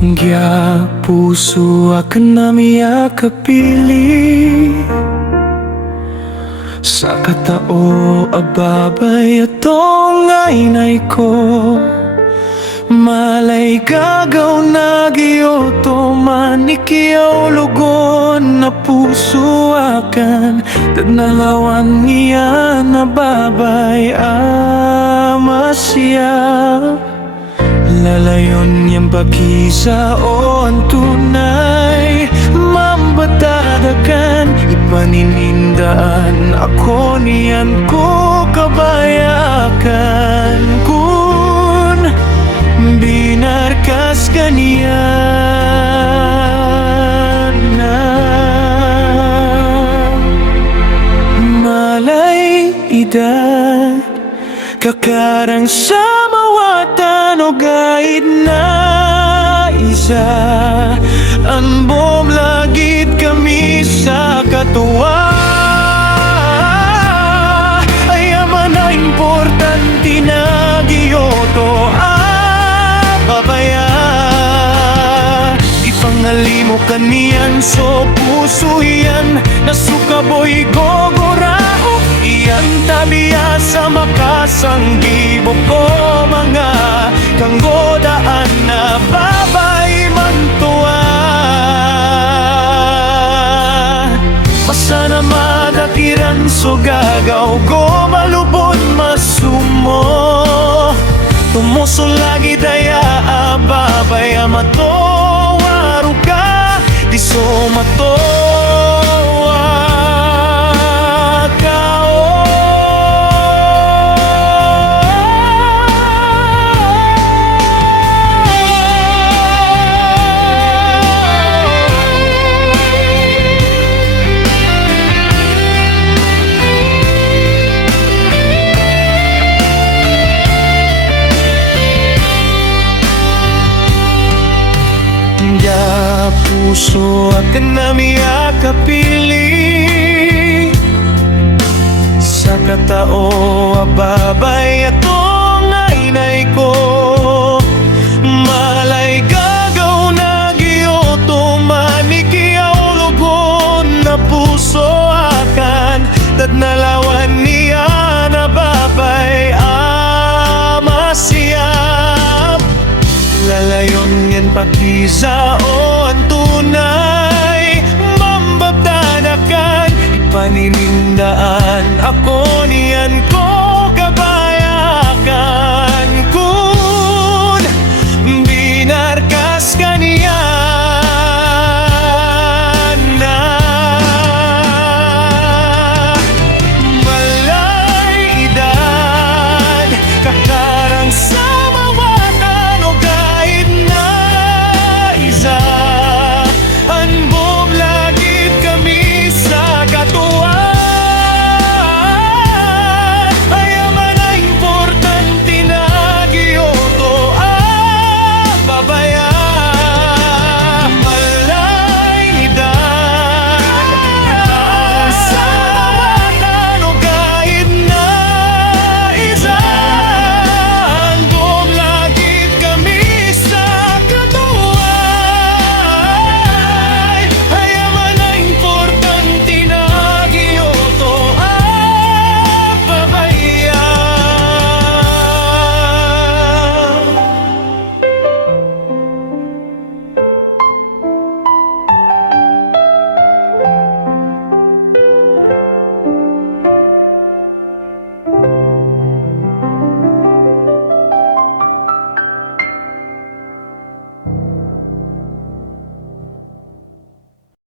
Gya puso akan namiya kapili sa katao ababay atong ngaynay ko. Malay gagaw na giyoto manikiyaw lugon na puso akan tagnalawan niya na babay amasya. Lalayon niyang pag-isa o ang tunay mambatadakan ipaninindaan ako niyan ko kabayakan kun binarkas kaniyan na malay edad kakarang sa mawatan o gait na isa anbom lagit kami sa katuwa ayaman na importante na giyoto babaya ipangalimo kaniyan so puso yan nasukaboy gogorao iyan tabiya sa makasanggibo ko mga kanggodaan na babay mantua basta na madakiran so gagaw go malubon masumo tumuso lagi daya babay amatowaru ka di so matowa ka puso akan namiya kapili sa katao ababay atong ngaynay ko malay gagaw na giyoto manikiyaw lugon na puso akan tadnalawan niya na babay amasiyap lalayon yan pag-isa o ang tunay mambabtadakan ipaninindaan ako niyan ko